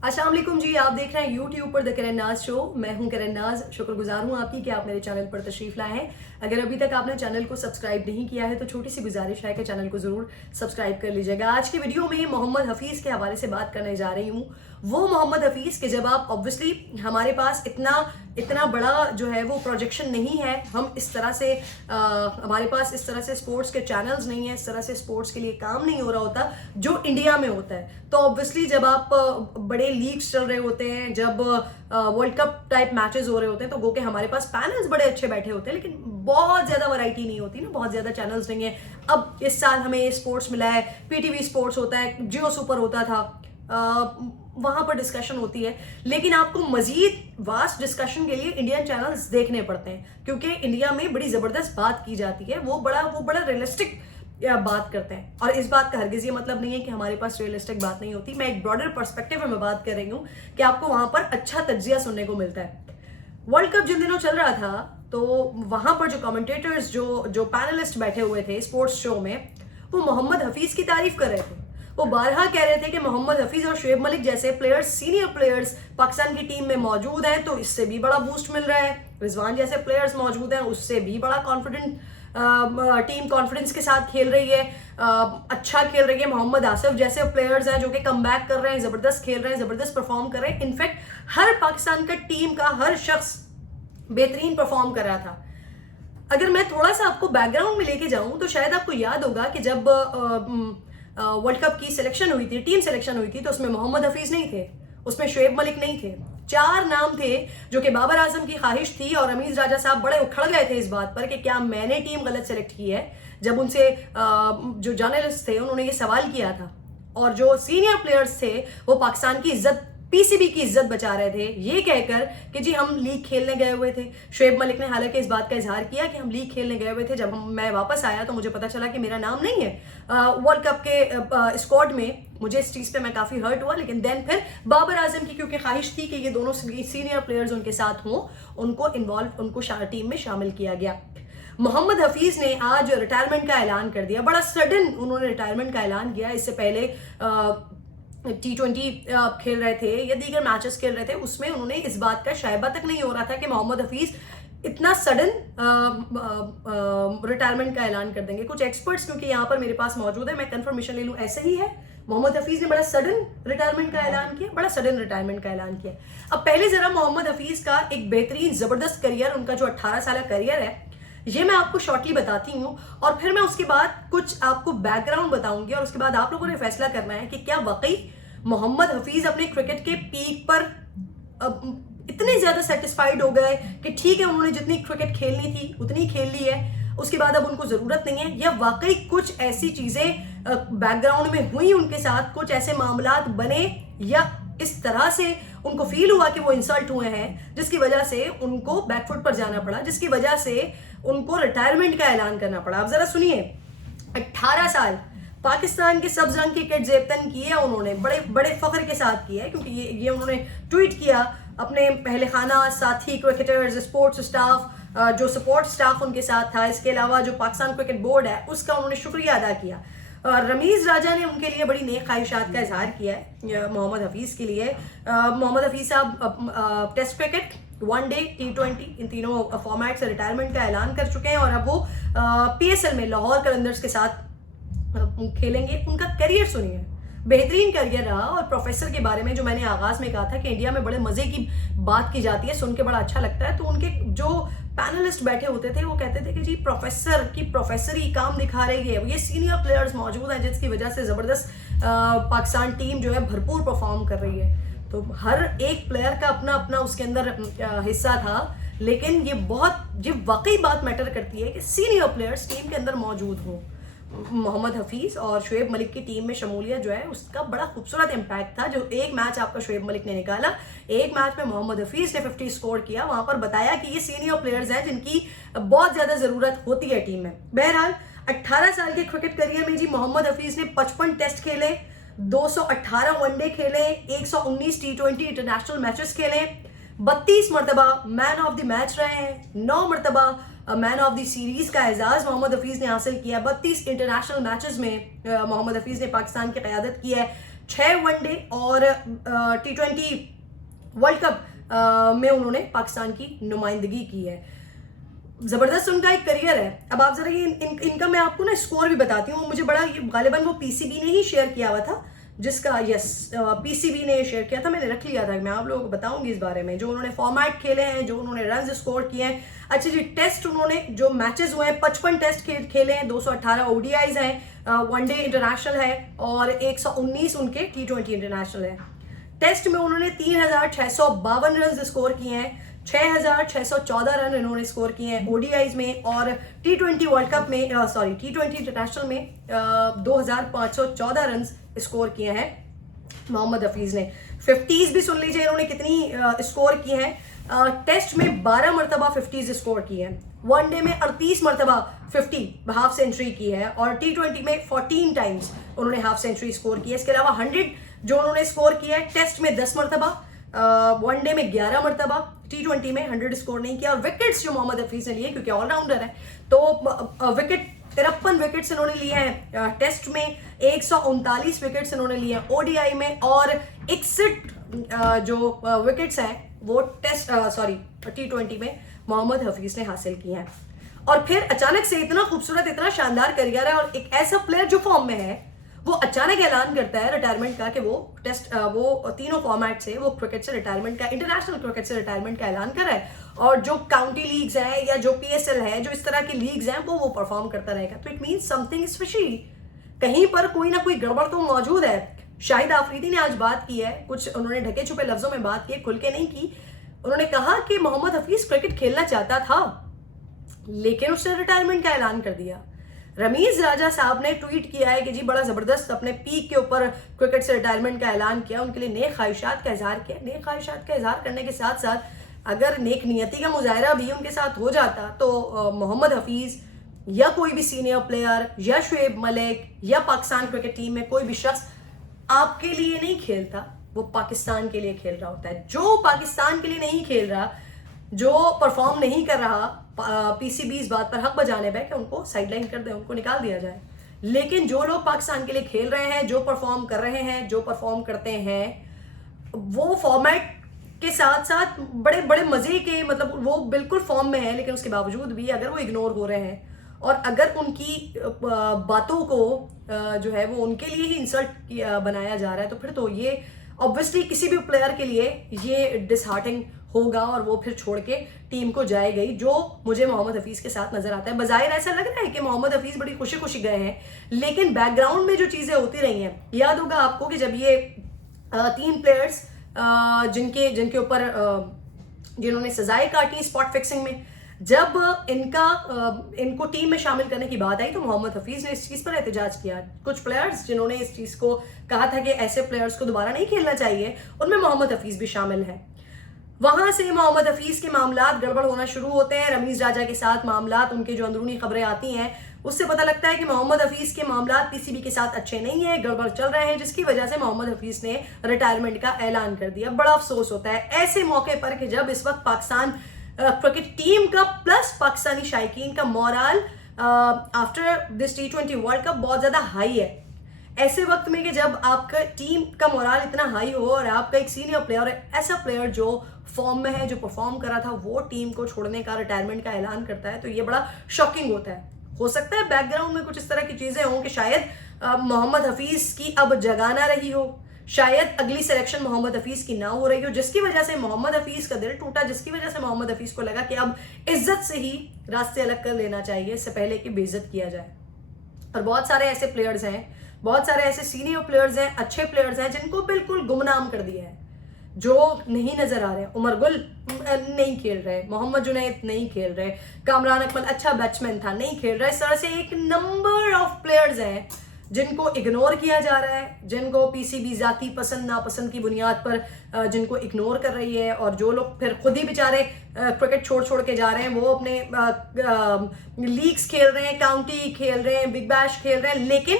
अस्सलाम वालेकुम जी, आप देख रहे हैं यूट्यूब पर द करण नाज शो। मैं हूं करण नाज। शुक्रगुजार हूं आपकी कि आप मेरे चैनल पर तशरीफ लाए हैं। अगर अभी तक आपने चैनल को सब्सक्राइब नहीं किया है तो छोटी सी गुजारिश है कि चैनल को जरूर सब्सक्राइब कर लीजिएगा। आज की वीडियो में मोहम्मद हफीज के हवाले से बात करने जा रही हूँ। वो मोहम्मद हफीज के जब आप ऑब्वियसली हमारे पास इतना इतना बड़ा जो है वो प्रोजेक्शन नहीं है, हम इस तरह से हमारे पास इस तरह से स्पोर्ट्स के चैनल्स नहीं है, इस तरह से स्पोर्ट्स के लिए काम नहीं हो रहा होता जो इंडिया में होता है। तो ऑब्वियसली जब आप बड़े लीग्स चल रहे होते हैं, जब वर्ल्ड कप टाइप मैचेस हो रहे होते हैं, तो गो के हमारे पास पैनल्स बड़े अच्छे बैठे होते हैं, लेकिन बहुत ज्यादा वैरायटी नहीं होती ना, बहुत ज्यादा चैनल्स नहीं है। अब इस साल हमें स्पोर्ट्स मिला है, पीटीवी स्पोर्ट्स होता है, जियो सुपर होता था, वहां पर डिस्कशन होती है, लेकिन आपको मजीद वास्ट डिस्कशन के लिए इंडियन चैनल्स देखने पड़ते हैं, क्योंकि इंडिया में बड़ी जबरदस्त बात की जाती है, वो बड़ा रियलिस्टिक बात करते हैं। और इस बात का हरगिज ये मतलब नहीं है कि हमारे पास रियलिस्टिक बात नहीं होती। मैं एक ब्रॉडर पर्सपेक्टिव में बात कर रही हूँ कि आपको वहां पर अच्छा तज्जिया सुनने को मिलता है। वर्ल्ड कप जिन दिनों चल रहा था, तो वहां पर जो कमेंटेटर्स जो पैनलिस्ट बैठे हुए थे स्पोर्ट्स शो में, वो मोहम्मद हफीज की तारीफ कर रहे थे। वो बारहा कह रहे थे कि मोहम्मद हफीज और शुएब मलिक जैसे प्लेयर्स, सीनियर प्लेयर्स पाकिस्तान की टीम में मौजूद हैं, तो इससे भी बड़ा बूस्ट मिल रहा है। रिजवान जैसे प्लेयर्स मौजूद हैं, उससे भी बड़ा कॉन्फिडेंट टीम कॉन्फिडेंस के साथ खेल रही है, अच्छा खेल रही है। मोहम्मद आसिफ जैसे प्लेयर्स हैं जो कि कम बैक कर रहे हैं, जबरदस्त खेल रहे हैं, जबरदस्त परफॉर्म कर रहे हैं। इनफैक्ट हर पाकिस्तान का टीम का हर शख्स बेहतरीन परफॉर्म कर रहा था। अगर मैं थोड़ा सा आपको बैकग्राउंड में लेके जाऊं तो शायद आपको याद होगा कि जब वर्ल्ड कप की सिलेक्शन हुई थी, टीम सिलेक्शन हुई थी, तो उसमें मोहम्मद हफीज नहीं थे, उसमें शुएब मलिक नहीं थे। 4 नाम थे जो कि बाबर आजम की ख्वाहिश थी, और रमीज राजा साहब बड़े उखड़ गए थे इस बात पर कि क्या मैंने टीम गलत सेलेक्ट की है। जब उनसे जो जर्नलिस्ट थे उन्होंने ये सवाल किया था, और जो सीनियर प्लेयर्स थे वो पाकिस्तान की इज्जत, पीसीबी की इज्जत बचा रहे थे, ये कहकर कि जी हम लीग खेलने गए हुए थे। शुएब मलिक ने हालांकि इस बात का इजहार किया कि हम लीग खेलने गए हुए थे, जब मैं वापस आया तो मुझे पता चला कि मेरा नाम नहीं है वर्ल्ड कप के स्क्वाड में। मुझे इस चीज पे मैं काफी हर्ट हुआ, लेकिन देन फिर बाबर आजम की क्योंकि ख्वाहिश थी कि ये दोनों सीनियर प्लेयर्स उनके साथ हों, उनको टीम में शामिल किया गया। मोहम्मद हफीज ने आज रिटायरमेंट का ऐलान कर दिया, बड़ा सडन उन्होंने रिटायरमेंट का ऐलान किया। इससे पहले T20 खेल रहे थे या दीगर मैचेस खेल रहे थे, उसमें उन्होंने इस बात का शायबा तक नहीं हो रहा था कि मोहम्मद हफीज इतना सडन रिटायरमेंट का ऐलान कर देंगे। कुछ एक्सपर्ट्स क्योंकि यहाँ पर मेरे पास मौजूद है, मैं कंफर्मेशन ले लूँ, ऐसे ही है। मोहम्मद हफीज ने बड़ा सडन रिटायरमेंट का ऐलान किया, बड़ा सडन रिटायरमेंट का ऐलान किया। अब पहले जरा मोहम्मद हफीज का एक बेहतरीन जबरदस्त करियर, उनका जो 18 साल करियर है, ये मैं आपको शॉर्टली बताती हूँ, और फिर मैं उसके बाद कुछ आपको बैकग्राउंड बताऊंगी, और उसके बाद आप लोगों ने फैसला करना है कि क्या वाकई मोहम्मद हफीज अपने क्रिकेट के पीक पर इतने ज्यादा सेटिस्फाइड हो गए कि ठीक है उन्होंने जितनी क्रिकेट खेलनी थी उतनी खेल ली है, उसके बाद अब उनको जरूरत नहीं है, या वाकई कुछ ऐसी चीजें बैकग्राउंड में हुई उनके साथ, कुछ ऐसे मामलात बने या इस तरह से उनको फील हुआ कि वो इंसल्ट हुए हैं जिसकी वजह से उनको बैकफुट पर जाना पड़ा, जिसकी वजह से उनको रिटायरमेंट का ऐलान करना पड़ा। अब जरा सुनिए, 18 साल पाकिस्तान के सब्ज रंग की किट जेबतन की है उन्होंने, बड़े बड़े फख्र के साथ किया है, क्योंकि ये उन्होंने ट्वीट किया अपने पहले खाना साथी क्रिकेटर्स, स्पोर्ट्स स्टाफ, जो सपोर्ट स्टाफ उनके साथ था, इसके अलावा जो पाकिस्तान क्रिकेट बोर्ड है उसका उन्होंने शुक्रिया अदा किया। रमीज राजा ने उनके लिए बड़ी नेक ख्वाहिशात का इजहार किया है मोहम्मद हफीज के लिए। मोहम्मद हफीज साहब टेस्ट क्रिकेट, वनडे, T20 इन तीनों फॉर्मेट से रिटायरमेंट का ऐलान कर चुके हैं, और अब वो PSL में लाहौर कलंदर्स के साथ खेलेंगे। उनका करियर सुनिए, बेहतरीन करियर रहा। और प्रोफेसर के बारे में जो मैंने आगाज में कहा था कि इंडिया में बड़े मजे की बात की जाती है, सुन के बड़ा अच्छा लगता है, तो उनके जो पैनलिस्ट बैठे होते थे वो कहते थे कि जी प्रोफेसर की प्रोफेसरी काम दिखा रही है, ये सीनियर प्लेयर्स मौजूद हैं जिसकी वजह से जबरदस्त पाकिस्तान टीम जो है भरपूर परफॉर्म कर रही है। तो हर एक प्लेयर का अपना अपना उसके अंदर हिस्सा था, लेकिन ये वाकई बात मैटर करती है कि सीनियर प्लेयर्स टीम के अंदर मौजूद हों। मोहम्मद हफीज और शुएब मलिक की टीम में शमूलियत जो है उसका बड़ा खूबसूरत इंपैक्ट था। जो एक मैच आपका शुएब मलिक ने निकाला, एक मैच में मोहम्मद हफीज ने 50 स्कोर किया, वहां पर बताया कि ये सीनियर प्लेयर्स हैं जिनकी बहुत ज्यादा जरूरत होती है टीम में। बहरहाल 18 साल के क्रिकेट करियर में जी मोहम्मद हफीज ने 55 टेस्ट खेले, 218 वनडे खेले, 119 T20 इंटरनेशनल मैचेस खेले, 32 मरतबा मैन ऑफ द मैच रहे हैं, 9 मरतबा मैन ऑफ द सीरीज का एजाज मोहम्मद हफीज ने हासिल किया। 32 इंटरनेशनल मैचेस में मोहम्मद हफीज ने पाकिस्तान की क़यादत की है। 6 वनडे और T20 वर्ल्ड कप में उन्होंने पाकिस्तान की नुमाइंदगी की है। जबरदस्त उनका एक करियर है। अब आप जरा ये इनका मैं आपको ना स्कोर भी बताती हूँ। मुझे बड़ा गालिबन वो पीसीबी ने ही शेयर किया हुआ था, जिसका पीसीबी ने शेयर किया था, मैंने रख लिया था। मैं आप लोगों को बताऊंगी इस बारे में, जो उन्होंने फॉर्मेट खेले हैं, जो उन्होंने रन स्कोर किए हैं। अच्छा जी, टेस्ट उन्होंने जो मैचेस हुए हैं 55 टेस्ट खेले हैं, 218 ओडीआईज हैं, वनडे इंटरनेशनल है और 119 उनके T20 इंटरनेशनल है। टेस्ट में उन्होंने 3652 रन स्कोर किए हैं, 6614 रन इन्होंने स्कोर किए हैं ओडीआईज में, और T20 वर्ल्ड कप में T20 इंटरनेशनल में 2514 रन स्कोर किए हैं मोहम्मद हफीज ने। 50s भी सुन लीजिए इन्होंने कितनी स्कोर की हैं। टेस्ट में 12 मरतबा 50s स्कोर की है, वनडे में 38 मरतबा 50 हाफ सेंचुरी की है, और T20 में 14 टाइम्स उन्होंने हाफ सेंचुरी स्कोर की है। इसके अलावा 100 जो उन्होंने स्कोर किया है, टेस्ट में 10 मरतबा, वनडे में 11 मरतबा, T20 में 100 स्कोर नहीं किया। और विकेट्स जो मोहम्मद हफीज ने लिए, क्योंकि ऑलराउंडर है तो विकेट 53 विकेट्स इन्होंने लिए हैं टेस्ट में, 139 विकेट्स इन्होंने लिए हैं ओडीआई में, और 61 जो विकेट्स हैं वो T20 में मोहम्मद हफीज ने हासिल किए हैं। और फिर अचानक से इतना खूबसूरत, इतना शानदार करियर है, और एक ऐसा प्लेयर जो फॉर्म में है वो अचानक ऐलान करता है रिटायरमेंट का, कि वो तीनों फॉर्मेट से, वो क्रिकेट से रिटायरमेंट का, इंटरनेशनल क्रिकेट से रिटायरमेंट का ऐलान कर रहा है, और जो काउंटी लीग्स हैं या जो PSL है, जो इस तरह की लीग्स हैं, वो परफॉर्म करता रहेगा। तो it means something is fishy, कहीं पर कोई ना कोई गड़बड़ तो मौजूद है। शाहिद आफरीदी ने आज बात की है, कुछ उन्होंने ढके छुपे लफ्जों में बात की, खुल के नहीं की। उन्होंने कहा कि मोहम्मद हफीज क्रिकेट खेलना चाहता था, लेकिन उसने रिटायरमेंट का ऐलान कर दिया। रमीज राजा साहब ने ट्वीट किया है कि जी बड़ा जबरदस्त अपने पीक के ऊपर क्रिकेट से रिटायरमेंट का ऐलान किया, उनके लिए नेक ख्वाहिशात का इजहार किया। नेक ख्वाहिशात का इजहार करने के साथ साथ अगर नेक नियति का मुजाहरा भी उनके साथ हो जाता, तो मोहम्मद हफीज या कोई भी सीनियर प्लेयर या शुएब मलिक या पाकिस्तान क्रिकेट टीम में कोई भी शख्स आपके लिए नहीं खेलता, वो पाकिस्तान के लिए खेल रहा होता है। जो पाकिस्तान के लिए नहीं खेल रहा, जो परफॉर्म नहीं कर रहा, पीसीबी इस बात पर हक बजाने पे कि उनको साइडलाइन कर दे, उनको निकाल दिया जाए। लेकिन जो लोग पाकिस्तान के लिए खेल रहे हैं, जो परफॉर्म कर रहे हैं, जो परफॉर्म करते हैं, वो फॉर्मेट के साथ साथ बड़े बड़े मजे के, मतलब वो बिल्कुल फॉर्म में है, लेकिन उसके बावजूद भी अगर वो इग्नोर हो रहे हैं और अगर उनकी बातों को जो है वो उनके लिए ही इंसल्ट बनाया जा रहा है, तो फिर तो ये ऑब्वियसली किसी भी प्लेयर के लिए ये डिसहार्टिंग होगा, और वो फिर छोड़ के टीम को जाए गई, जो मुझे मोहम्मद हफीज के साथ नजर आता है। बजाहिर ऐसा लग रहा है कि मोहम्मद हफीज बड़ी खुशी खुशी गए हैं, लेकिन बैकग्राउंड में जो चीजें होती रही हैं, याद होगा आपको कि जब ये 3 प्लेयर्स जिनके ऊपर जिन्होंने सजाएं काटी स्पॉट फिक्सिंग में, जब इनको टीम में शामिल करने की बात आई, तो मोहम्मद हफीज ने इस चीज पर एहतजाज किया। कुछ प्लेयर्स जिन्होंने इस चीज को कहा था कि ऐसे प्लेयर्स को दोबारा नहीं खेलना चाहिए, उनमें मोहम्मद हफीज भी शामिल है। वहां से मोहम्मद हफीज के मामलात गड़बड़ होना शुरू होते हैं। रमीज राजा के साथ मामलात, उनके जो अंदरूनी खबरें आती हैं, उससे पता लगता है कि मोहम्मद हफीज के मामलात पीसीबी के साथ अच्छे नहीं है, गड़बड़ चल रहे हैं, जिसकी वजह से मोहम्मद हफीज ने रिटायरमेंट का ऐलान कर दिया। बड़ा अफसोस होता है ऐसे मौके पर कि जब इस वक्त पाकिस्तान क्रिकेट टीम का प्लस पाकिस्तानी शायकीन का moral after this T20 world cup बहुत ज्यादा हाई है। ऐसे वक्त में कि जब आपका टीम का मोरल इतना हाई हो और आपका एक सीनियर प्लेयर, ऐसा प्लेयर जो फॉर्म में है, जो परफॉर्म कर रहा था, वो टीम को छोड़ने का, रिटायरमेंट का ऐलान करता है, तो ये बड़ा शॉकिंग होता है। हो सकता है बैकग्राउंड में कुछ इस तरह की चीजें हों कि शायद मोहम्मद हफीज की अब जगह ना रही हो, शायद अगली सिलेक्शन मोहम्मद हफीज की ना हो रही हो, जिसकी वजह से मोहम्मद हफीज का दिल टूटा, जिसकी वजह से मोहम्मद हफीज को लगा कि अब इज्जत से ही रास्ते अलग कर लेना चाहिए, इससे पहले कि बेइज्जत किया जाए। और बहुत सारे ऐसे प्लेयर्स हैं, बहुत सारे ऐसे सीनियर प्लेयर्स हैं, अच्छे प्लेयर्स हैं, जिनको बिल्कुल गुमनाम कर दिया है, जो नहीं नजर आ रहे। उमर गुल नहीं खेल रहे, मोहम्मद जुनैद नहीं खेल रहे, कामरान अकमल अच्छा बैट्समैन था, नहीं खेल रहा। इस तरह से एक नंबर ऑफ प्लेयर्स हैं जिनको इग्नोर किया जा रहा है, जिनको पीसीबी जाती पसंद नापसंद की बुनियाद पर जिनको इग्नोर कर रही है, और जो लोग फिर खुद ही बेचारे क्रिकेट छोड़ के जा रहे हैं, वो अपने लीग्स खेल रहे हैं, काउंटी खेल रहे हैं, बिग बैश खेल रहे हैं, लेकिन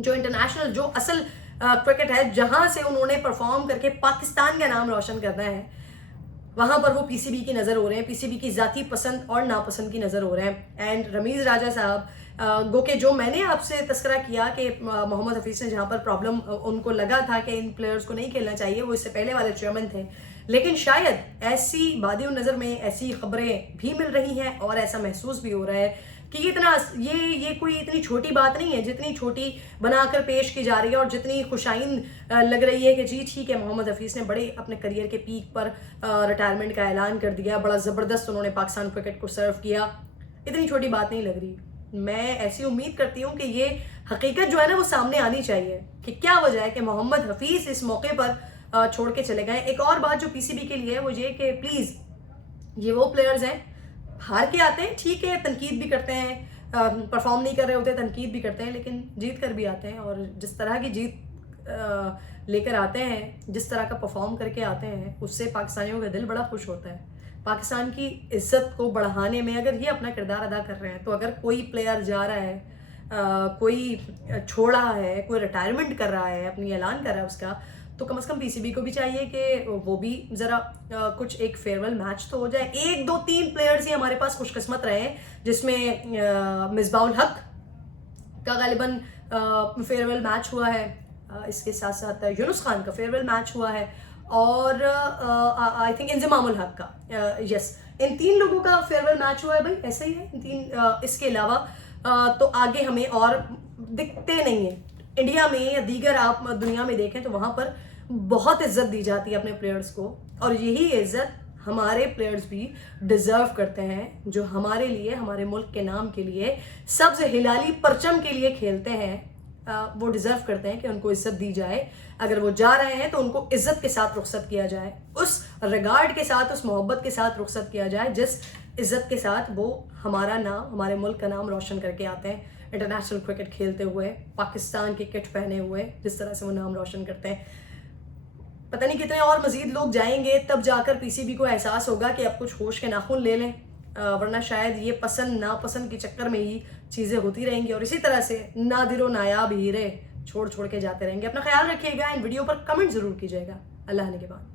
जो इंटरनेशनल, जो असल क्रिकेट है, जहां से उन्होंने परफॉर्म करके पाकिस्तान का नाम रोशन करना है, वहाँ पर वो पीसीबी की नज़र हो रहे हैं, पीसीबी की ज़ाती पसंद और नापसंद की नज़र हो रहे हैं। एंड रमीज़ राजा साहब गो के जो मैंने आपसे तस्करा किया कि मोहम्मद हफीज़ ने जहाँ पर प्रॉब्लम उनको लगा था कि इन प्लेयर्स को नहीं खेलना चाहिए, वो इससे पहले वाले चेयरमैन थे, लेकिन शायद ऐसी बादियों नज़र में ऐसी खबरें भी मिल रही हैं और ऐसा महसूस भी हो रहा है कि ये कोई इतनी छोटी बात नहीं है जितनी छोटी बनाकर पेश की जा रही है और जितनी खुशाइन लग रही है कि जी ठीक है, मोहम्मद हफीज़ ने बड़े अपने करियर के पीक पर रिटायरमेंट का ऐलान कर दिया, बड़ा ज़बरदस्त उन्होंने पाकिस्तान क्रिकेट को सर्व किया। इतनी छोटी बात नहीं लग रही। मैं ऐसी उम्मीद करती हूँ कि ये हकीकत जो है ना वो सामने आनी चाहिए कि क्या वजह है कि मोहम्मद हफीज़ इस मौके पर छोड़ के चले गए। एक और बात जो पीसीबी के लिए है वो ये कि प्लीज़, ये वो प्लेयर्स हैं हार के आते हैं, ठीक है, तनकीद भी करते हैं, परफॉर्म नहीं कर रहे होते तनकीद भी करते हैं, लेकिन जीत कर भी आते हैं। और जिस तरह की जीत लेकर आते हैं, जिस तरह का परफॉर्म करके आते हैं, उससे पाकिस्तानियों का दिल बड़ा खुश होता है। पाकिस्तान की इज्जत को बढ़ाने में अगर ये अपना किरदार अदा कर रहे हैं, तो अगर कोई प्लेयर जा रहा है, कोई छोड़ा है, कोई रिटायरमेंट कर रहा है, अपनी ऐलान कर रहा है उसका, तो कम से कम पीसीबी को भी चाहिए कि वो भी ज़रा कुछ एक फेयरवेल मैच तो हो जाए। 1 2 3 प्लेयर्स ही हमारे पास खुशकिस्मत रहे हैं, जिसमें मिसबाउल हक का गालिबन फेयरवेल मैच हुआ है, इसके साथ साथ यूनुस खान का फेयरवेल मैच हुआ है, और आई थिंक इंजमामुल हक का, यस, इन 3 लोगों का फेयरवेल मैच हुआ है भाई, ऐसा ही है इन 3। इसके अलावा तो आगे हमें और दिखते नहीं हैं। इंडिया में या दीगर आप दुनिया में देखें तो वहाँ पर बहुत इज्जत दी जाती है अपने प्लेयर्स को, और यही इज्जत हमारे प्लेयर्स भी डिजर्व करते हैं, जो हमारे लिए, हमारे मुल्क के नाम के लिए, सब्ज हिलाली परचम के लिए खेलते हैं। वो डिजर्व करते हैं कि उनको इज्जत दी जाए। अगर वो जा रहे हैं तो उनको इज्जत के साथ रुखसत किया जाए, उस रिगार्ड के साथ, उस मोहब्बत के साथ रुखसत किया जाए जिस इज्जत के साथ वो हमारा नाम, हमारे मुल्क का नाम रोशन करके आते हैं। इंटरनेशनल क्रिकेट खेलते हुए, पाकिस्तान की किट पहने हुए, जिस तरह से वो नाम रोशन करते हैं, पता नहीं कितने और मजीद लोग जाएंगे, तब जाकर पीसीबी को एहसास होगा कि अब कुछ होश के नाखून ले लें, वरना शायद ये पसंद नापसंद के चक्कर में ही चीज़ें होती रहेंगी और इसी तरह से नादिर नायाब हीरे छोड़ छोड़ के जाते रहेंगे। अपना ख्याल रखिएगा, इन वीडियो पर कमेंट ज़रूर कीजिएगा। अल्लाह ने के बाद।